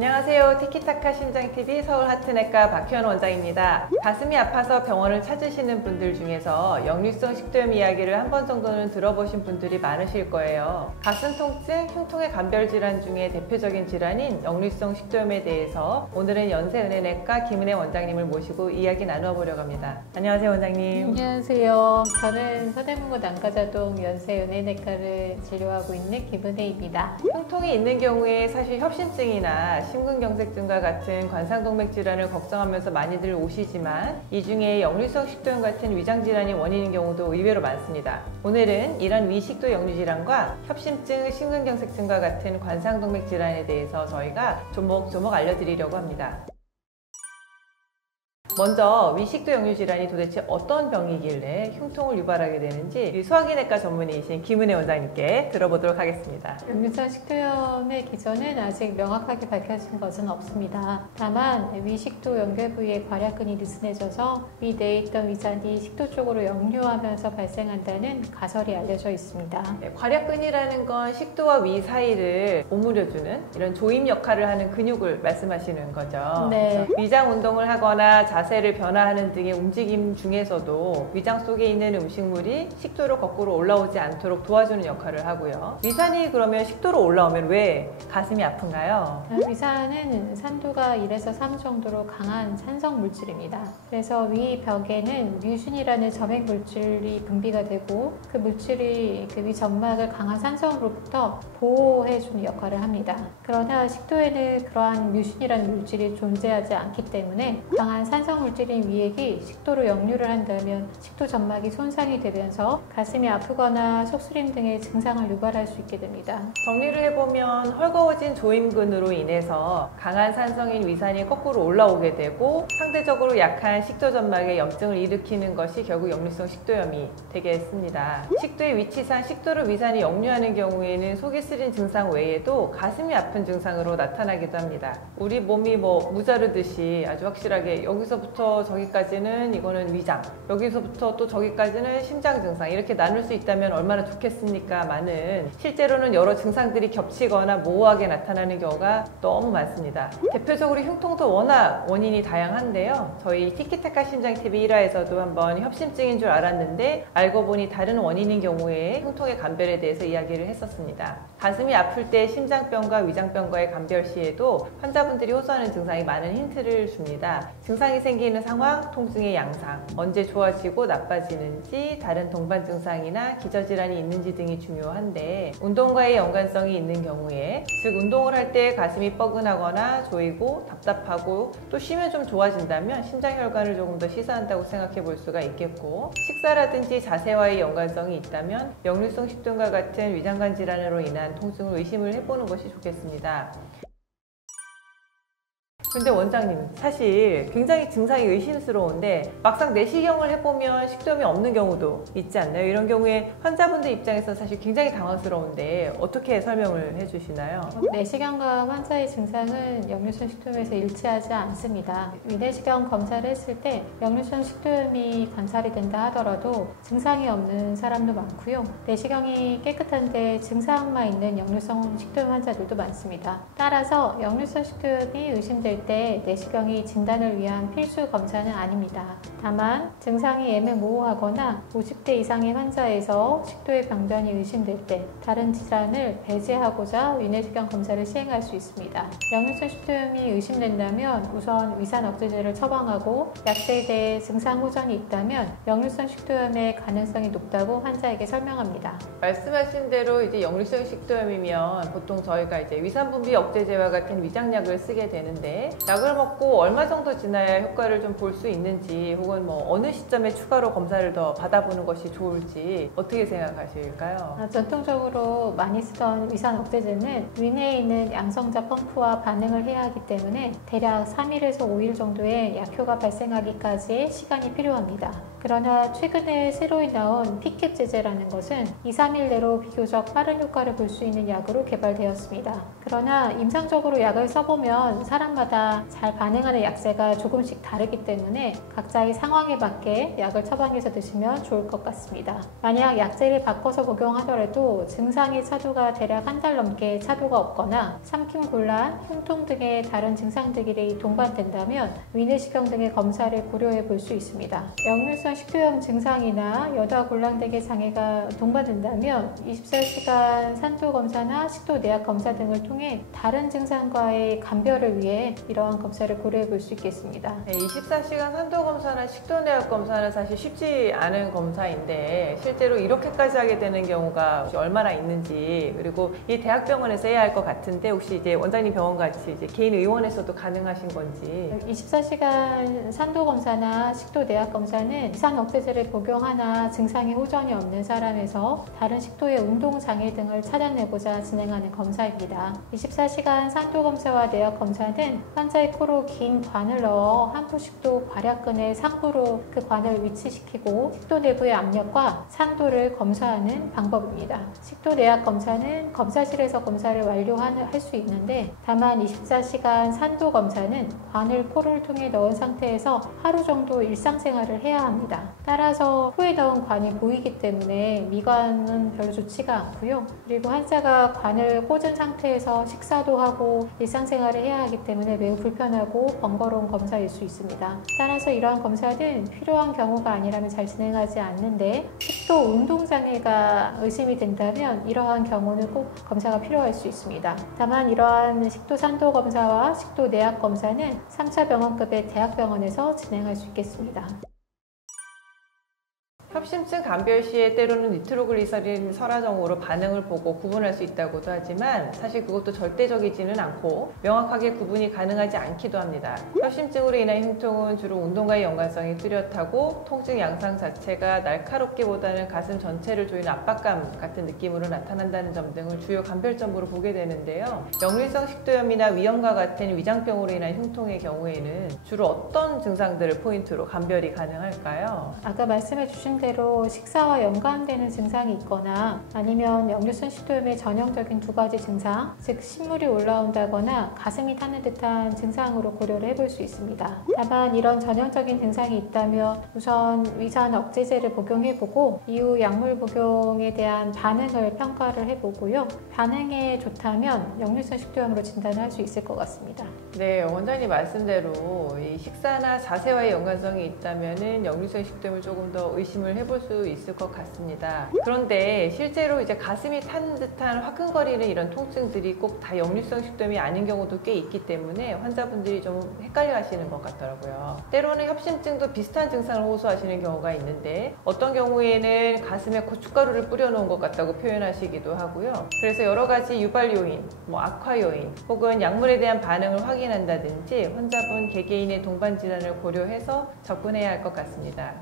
안녕하세요. 티키타카 심장TV 서울하트내과 박희원 원장입니다. 가슴이 아파서 병원을 찾으시는 분들 중에서 역류성 식도염 이야기를 한 번 정도는 들어보신 분들이 많으실 거예요. 가슴 통증, 흉통의 감별 질환 중에 대표적인 질환인 역류성 식도염에 대해서 오늘은 연세은혜내과 김은혜 원장님을 모시고 이야기 나누어 보려고 합니다. 안녕하세요, 원장님. 안녕하세요. 저는 서대문구 남가자동 연세은혜내과를 진료하고 있는 김은혜입니다. 흉통이 있는 경우에 사실 협심증이나 심근경색증과 같은 관상동맥 질환을 걱정하면서 많이들 오시지만 이 중에 역류성 식도염 같은 위장질환이 원인인 경우도 의외로 많습니다. 오늘은 이런 위식도 역류질환과 협심증, 심근경색증과 같은 관상동맥 질환에 대해서 저희가 조목조목 알려드리려고 합니다. 먼저 위식도 역류질환이 도대체 어떤 병이길래 흉통을 유발하게 되는지 소화기내과 전문의이신 김은혜 원장님께 들어보도록 하겠습니다. 역류성 식도염의 기전은 아직 명확하게 밝혀진 것은 없습니다. 다만 위식도 연결 부위에 괄약근이 느슨해져서 위 내에 있던 위산이 식도 쪽으로 역류하면서 발생한다는 가설이 알려져 있습니다. 괄약근이라는 건 식도와 위 사이를 오므려주는 이런 조임 역할을 하는 근육을 말씀하시는 거죠. 네. 위장 운동을 하거나 자세를 변화하는 등의 움직임 중에서도 위장 속에 있는 음식물이 식도로 거꾸로 올라오지 않도록 도와주는 역할을 하고요. 위산이 그러면 식도로 올라오면 왜 가슴이 아픈가요? 위산은 산도가 1에서 3 정도로 강한 산성 물질입니다. 그래서 위 벽에는 뮤신이라는 점액 물질이 분비가 되고 그 물질이 그 위 점막을 강한 산성으로부터 보호해주는 역할을 합니다. 그러나 식도에는 그러한 뮤신이라는 물질이 존재하지 않기 때문에 강한 산성 물질인 위액이 식도로 역류를 한다면 식도 점막이 손상이 되면서 가슴이 아프거나 속쓰림 등의 증상을 유발할 수 있게 됩니다. 정리를 해보면 헐거워진 조임근으로 인해서 강한 산성인 위산이 거꾸로 올라오게 되고 상대적으로 약한 식도 점막에 염증을 일으키는 것이 결국 역류성 식도염이 되겠습니다. 식도의 위치상 식도로 위산이 역류하는 경우에는 속이 쓰린 증상 외에도 가슴이 아픈 증상으로 나타나기도 합니다. 우리 몸이 무자르듯이 아주 확실하게 여기서부터 저기까지는 이거는 위장, 여기서부터 또 저기까지는 심장 증상 이렇게 나눌 수 있다면 얼마나 좋겠습니까마는 실제로는 여러 증상들이 겹치거나 모호하게 나타나는 경우가 너무 많습니다. 대표적으로 흉통도 워낙 원인이 다양한데요. 저희 티키타카 심장TV 1화에서도 한번 협심증인 줄 알았는데 알고 보니 다른 원인인 경우에 흉통의 감별에 대해서 이야기를 했었습니다. 가슴이 아플 때 심장병과 위장병과의 감별 시에도 환자분들이 호소하는 증상이 많은 힌트를 줍니다. 증상이 생기는 상황, 통증의 양상, 언제 좋아지고 나빠지는지, 다른 동반 증상이나 기저질환이 있는지 등이 중요한데 운동과의 연관성이 있는 경우에 즉 운동을 할 때 가슴이 뻐근하거나 조이고 답답하고 또 쉬면 좀 좋아진다면 심장혈관을 조금 더 시사한다고 생각해 볼 수가 있겠고 식사라든지 자세와의 연관성이 있다면 역류성 식도염과 같은 위장관 질환으로 인한 통증을 의심을 해보는 것이 좋겠습니다. 근데 원장님 사실 굉장히 증상이 의심스러운데 막상 내시경을 해보면 식도염이 없는 경우도 있지 않나요? 이런 경우에 환자분들 입장에서 사실 굉장히 당황스러운데 어떻게 설명을 해주시나요? 내시경과 환자의 증상은 역류성 식도염에서 일치하지 않습니다. 위내시경 검사를 했을 때 역류성 식도염이 관찰이 된다 하더라도 증상이 없는 사람도 많고요. 내시경이 깨끗한데 증상만 있는 역류성 식도염 환자들도 많습니다. 따라서 역류성 식도염이 의심될 때 내시경이 진단을 위한 필수 검사는 아닙니다. 다만 증상이 애매모호하거나 50대 이상의 환자에서 식도의 병변이 의심될 때 다른 질환을 배제하고자 위내시경 검사를 시행할 수 있습니다. 역류성 식도염이 의심된다면 우선 위산 억제제를 처방하고 약제에 대해 증상 호전이 있다면 역류성 식도염의 가능성이 높다고 환자에게 설명합니다. 말씀하신 대로 이제 역류성 식도염이면 보통 저희가 이제 위산 분비 억제제와 같은 위장약을 쓰게 되는데 약을 먹고 얼마 정도 지나야 효과를 좀 볼 수 있는지 혹은 어느 시점에 추가로 검사를 더 받아보는 것이 좋을지 어떻게 생각하실까요? 전통적으로 많이 쓰던 위산 억제제는 위내에 있는 양성자 펌프와 반응을 해야 하기 때문에 대략 3일에서 5일 정도의 약효가 발생하기까지의 시간이 필요합니다. 그러나 최근에 새로 나온 피캡 제제라는 것은 2, 3일 내로 비교적 빠른 효과를 볼 수 있는 약으로 개발되었습니다. 그러나 임상적으로 약을 써보면 사람마다 잘 반응하는 약제가 조금씩 다르기 때문에 각자의 상황에 맞게 약을 처방해서 드시면 좋을 것 같습니다. 만약 약제를 바꿔서 복용하더라도 증상의 차도가 대략 한 달 넘게 차도가 없거나 삼킴 곤란, 흉통 등의 다른 증상들이 동반된다면 위내시경 등의 검사를 고려해 볼 수 있습니다. 역류성 식도염 증상이나 여다 곤란 등의 장애가 동반된다면 24시간 산도 검사나 식도 내약 검사 등을 통해 다른 증상과의 감별을 위해 이러한 검사를 고려해 볼 수 있겠습니다. 24시간 산도 검사나 식도 내약 검사는 사실 쉽지 않은 검사인데 실제로 이렇게까지 하게 되는 경우가 혹시 얼마나 있는지, 그리고 이 대학병원에서 해야 할 것 같은데 혹시 이제 원장님 병원 같이 이제 개인 의원에서도 가능하신 건지. 24시간 산도 검사나 식도 내약 검사는 위산 억제제를 복용하나 증상이 호전이 없는 사람에서 다른 식도의 운동 장애 등을 찾아내고자 진행하는 검사입니다. 24시간 산도 검사와 내약 검사는 환자의 코로 긴 관을 넣어 한부 식도 괄약근의 상부로 그 관을 위치시키고 식도 내부의 압력과 산도를 검사하는 방법입니다. 식도 내약 검사는 검사실에서 검사를 완료할 수 있는데 다만 24시간 산도 검사는 관을 코를 통해 넣은 상태에서 하루 정도 일상생활을 해야 합니다. 따라서 코에 넣은 관이 보이기 때문에 미관은 별로 좋지가 않고요. 그리고 환자가 관을 꽂은 상태에서 식사도 하고 일상생활을 해야 하기 때문에 매우 불편하고 번거로운 검사일 수 있습니다. 따라서 이러한 검사는 필요한 경우가 아니라면 잘 진행하지 않는데 식도 운동장애가 의심이 된다면 이러한 경우는 꼭 검사가 필요할 수 있습니다. 다만 이러한 식도 산도 검사와 식도 내약 검사는 3차 병원급의 대학병원에서 진행할 수 있겠습니다. 협심증 감별 시에 때로는 니트로글리서린 설화정으로 반응을 보고 구분할 수 있다고도 하지만 사실 그것도 절대적이지는 않고 명확하게 구분이 가능하지 않기도 합니다. 협심증으로 인한 흉통은 주로 운동과의 연관성이 뚜렷하고 통증 양상 자체가 날카롭기보다는 가슴 전체를 조이는 압박감 같은 느낌으로 나타난다는 점 등을 주요 감별점으로 보게 되는데요. 역류성 식도염이나 위염과 같은 위장병으로 인한 흉통의 경우에는 주로 어떤 증상들을 포인트로 감별이 가능할까요? 아까 말씀해 주신 대로 식사와 연관되는 증상이 있거나 아니면 역류성 식도염의 전형적인 두 가지 증상, 즉 신물이 올라온다거나 가슴이 타는 듯한 증상으로 고려를 해볼 수 있습니다. 다만 이런 전형적인 증상이 있다면 우선 위산 억제제를 복용해보고 이후 약물 복용에 대한 반응을 평가를 해보고요. 반응에 좋다면 역류성 식도염으로 진단을 할 수 있을 것 같습니다. 네, 원장님 말씀대로 이 식사나 자세와의 연관성이 있다면 역류성 식도염을 조금 더 의심을 해볼 수 있을 것 같습니다. 그런데 실제로 이제 가슴이 타는 듯한 화끈거리는 이런 통증들이 꼭 다 역류성 식도염이 아닌 경우도 꽤 있기 때문에 환자분들이 좀 헷갈려 하시는 것 같더라고요. 때로는 협심증도 비슷한 증상을 호소하시는 경우가 있는데 어떤 경우에는 가슴에 고춧가루를 뿌려놓은 것 같다고 표현하시기도 하고요. 그래서 여러 가지 유발 요인, 악화 요인 혹은 약물에 대한 반응을 확인한다든지 환자분 개개인의 동반 질환을 고려해서 접근해야 할 것 같습니다.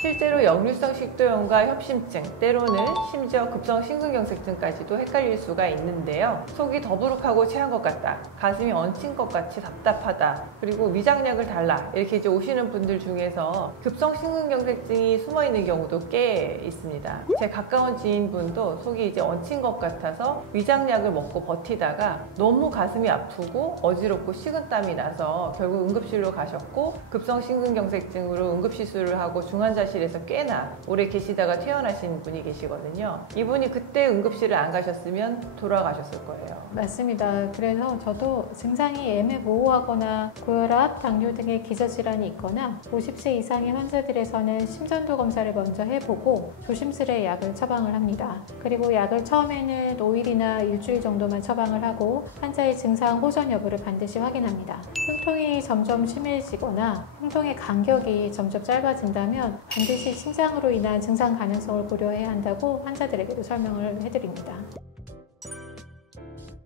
실제로 역류성 식도염과 협심증, 때로는 심지어 급성 심근경색증까지도 헷갈릴 수가 있는데요. 속이 더부룩하고 체한 것 같다, 가슴이 얹힌 것 같이 답답하다, 그리고 위장약을 달라 이렇게 이제 오시는 분들 중에서 급성 심근경색증이 숨어 있는 경우도 꽤 있습니다. 제 가까운 지인분도 속이 이제 얹힌 것 같아서 위장약을 먹고 버티다가 너무 가슴이 아프고 어지럽고 식은땀이 나서 결국 응급실로 가셨고 급성 심근경색증으로 응급시술을 하고 중환자실에서 꽤나 오래 계시다가 퇴원하신 분이 계시거든요. 이분이 그때 응급실을 안 가셨으면 돌아가셨을 거예요. 맞습니다. 그래서 저도 증상이 애매모호하거나 고혈압, 당뇨 등의 기저질환이 있거나 50세 이상의 환자들에서는 심전도 검사를 먼저 해보고 조심스레 약을 처방을 합니다. 그리고 약을 처음에는 5일이나 일주일 정도만 처방을 하고 환자의 증상 호전 여부를 반드시 확인합니다. 흉통이 점점 심해지거나 흉통의 간격이 점점 짧아진다면 반드시 심장으로 인한 증상 가능성을 고려해야 한다고 환자들에게도 설명을 해드립니다.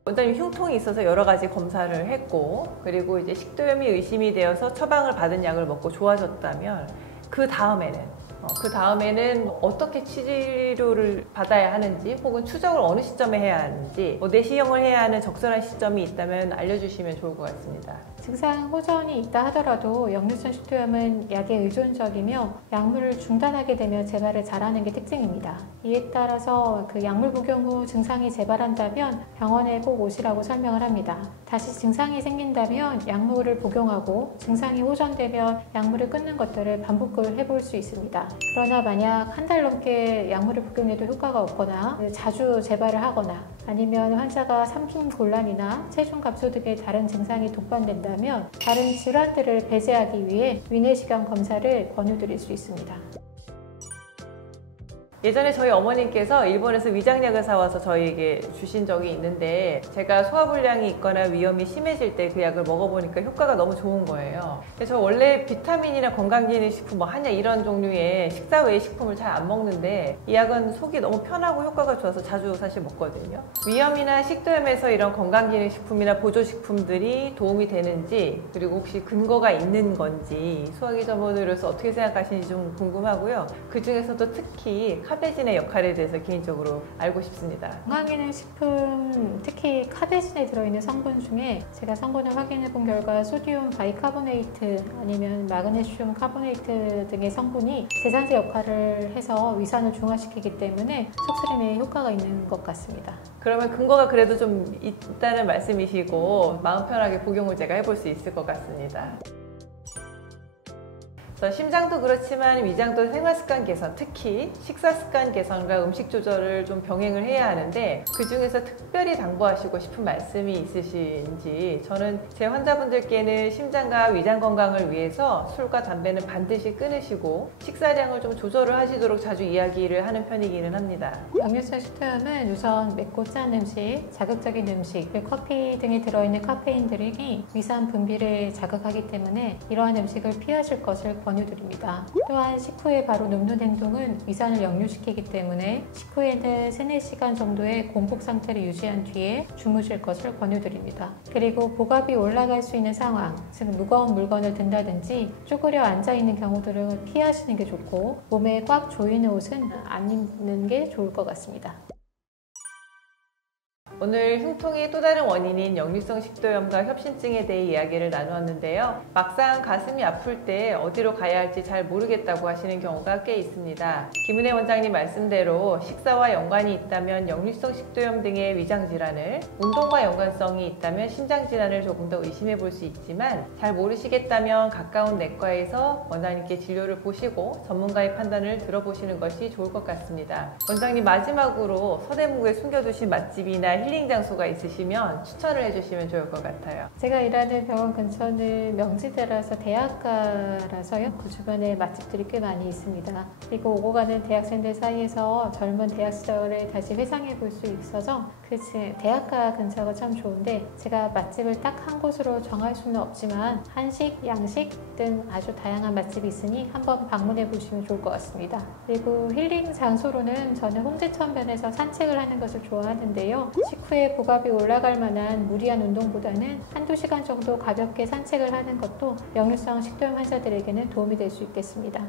원장님 흉통이 있어서 여러 가지 검사를 했고 그리고 이제 식도염이 의심이 되어서 처방을 받은 약을 먹고 좋아졌다면 그 다음에는 그 다음에는 어떻게 치료를 받아야 하는지 혹은 추적을 어느 시점에 해야 하는지 내시경을 해야 하는 적절한 시점이 있다면 알려주시면 좋을 것 같습니다. 증상 호전이 있다 하더라도 역류성 식도염은 약에 의존적이며 약물을 중단하게 되면 재발을 잘하는 게 특징입니다. 이에 따라서 그 약물 복용 후 증상이 재발한다면 병원에 꼭 오시라고 설명을 합니다. 다시 증상이 생긴다면 약물을 복용하고 증상이 호전되면 약물을 끊는 것들을 반복을 해볼 수 있습니다. 그러나 만약 한 달 넘게 약물을 복용해도 효과가 없거나 자주 재발을 하거나 아니면 환자가 삼중곤란이나 체중 감소 등의 다른 증상이 동반된다면 다른 질환들을 배제하기 위해 위내시경 검사를 권유드릴 수 있습니다. 예전에 저희 어머님께서 일본에서 위장약을 사와서 저희에게 주신 적이 있는데 제가 소화불량이 있거나 위염이 심해질 때 그 약을 먹어보니까 효과가 너무 좋은 거예요. 근데 저 원래 비타민이나 건강기능식품, 한약 이런 종류의 식사 외의 식품을 잘 안 먹는데 이 약은 속이 너무 편하고 효과가 좋아서 자주 사실 먹거든요. 위염이나 식도염에서 이런 건강기능식품이나 보조식품들이 도움이 되는지 그리고 혹시 근거가 있는 건지 소화기 전문의로서 어떻게 생각하시는지 좀 궁금하고요. 그 중에서도 특히 카베진의 역할에 대해서 개인적으로 알고 싶습니다. 건강기능식품, 특히 카베진에 들어있는 성분 중에 제가 성분을 확인해 본 결과 소디움 바이카보네이트 아니면 마그네슘 카보네이트 등의 성분이 제산제 역할을 해서 위산을 중화시키기 때문에 속쓰림에 효과가 있는 것 같습니다. 그러면 근거가 그래도 좀 있다는 말씀이시고 마음 편하게 복용을 제가 해볼 수 있을 것 같습니다. 심장도 그렇지만 위장도 생활습관 개선, 특히 식사습관 개선과 음식 조절을 좀 병행을 해야 하는데 그 중에서 특별히 당부하시고 싶은 말씀이 있으신지. 저는 제 환자분들께는 심장과 위장 건강을 위해서 술과 담배는 반드시 끊으시고 식사량을 좀 조절을 하시도록 자주 이야기를 하는 편이기는 합니다. 역류성 식도염은 우선 맵고 짠 음식, 자극적인 음식, 그리고 커피 등에 들어있는 카페인들이 위산 분비를 자극하기 때문에 이러한 음식을 피하실 것을 권유드립니다. 또한 식후에 바로 눕는 행동은 위산을 역류시키기 때문에 식후에는 3-4시간 정도의 공복 상태를 유지한 뒤에 주무실 것을 권유드립니다. 그리고 복압이 올라갈 수 있는 상황, 즉 무거운 물건을 든다든지 쪼그려 앉아있는 경우들은 피하시는 게 좋고 몸에 꽉 조이는 옷은 안 입는 게 좋을 것 같습니다. 오늘 흉통의 또 다른 원인인 역류성 식도염과 협심증에 대해 이야기를 나누었는데요. 막상 가슴이 아플 때 어디로 가야 할지 잘 모르겠다고 하시는 경우가 꽤 있습니다. 김은혜 원장님 말씀대로 식사와 연관이 있다면 역류성 식도염 등의 위장질환을, 운동과 연관성이 있다면 심장질환을 조금 더 의심해 볼 수 있지만 잘 모르시겠다면 가까운 내과에서 원장님께 진료를 보시고 전문가의 판단을 들어보시는 것이 좋을 것 같습니다. 원장님, 마지막으로 서대문구에 숨겨두신 맛집이나 힐링 장소가 있으시면 추천을 해주시면 좋을 것 같아요. 제가 일하는 병원 근처는 명지대라서 대학가라서요. 그 주변에 맛집들이 꽤 많이 있습니다. 그리고 오고 가는 대학생들 사이에서 젊은 대학 시절을 다시 회상해 볼 수 있어서 그 대학가 근처가 참 좋은데 제가 맛집을 딱 한 곳으로 정할 수는 없지만 한식, 양식 등 아주 다양한 맛집이 있으니 한번 방문해 보시면 좋을 것 같습니다. 그리고 힐링 장소로는 저는 홍제천변에서 산책을 하는 것을 좋아하는데요. 식후에 복압이 올라갈 만한 무리한 운동보다는 1-2시간 정도 가볍게 산책을 하는 것도 역류성 식도염 환자들에게는 도움이 될 수 있겠습니다.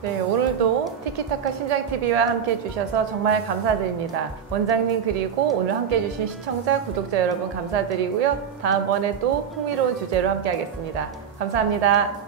네, 오늘도 티키타카 심장TV와 함께 해주셔서 정말 감사드립니다. 원장님 그리고 오늘 함께 해주신 시청자, 구독자 여러분 감사드리고요. 다음번에 또 흥미로운 주제로 함께 하겠습니다. 감사합니다.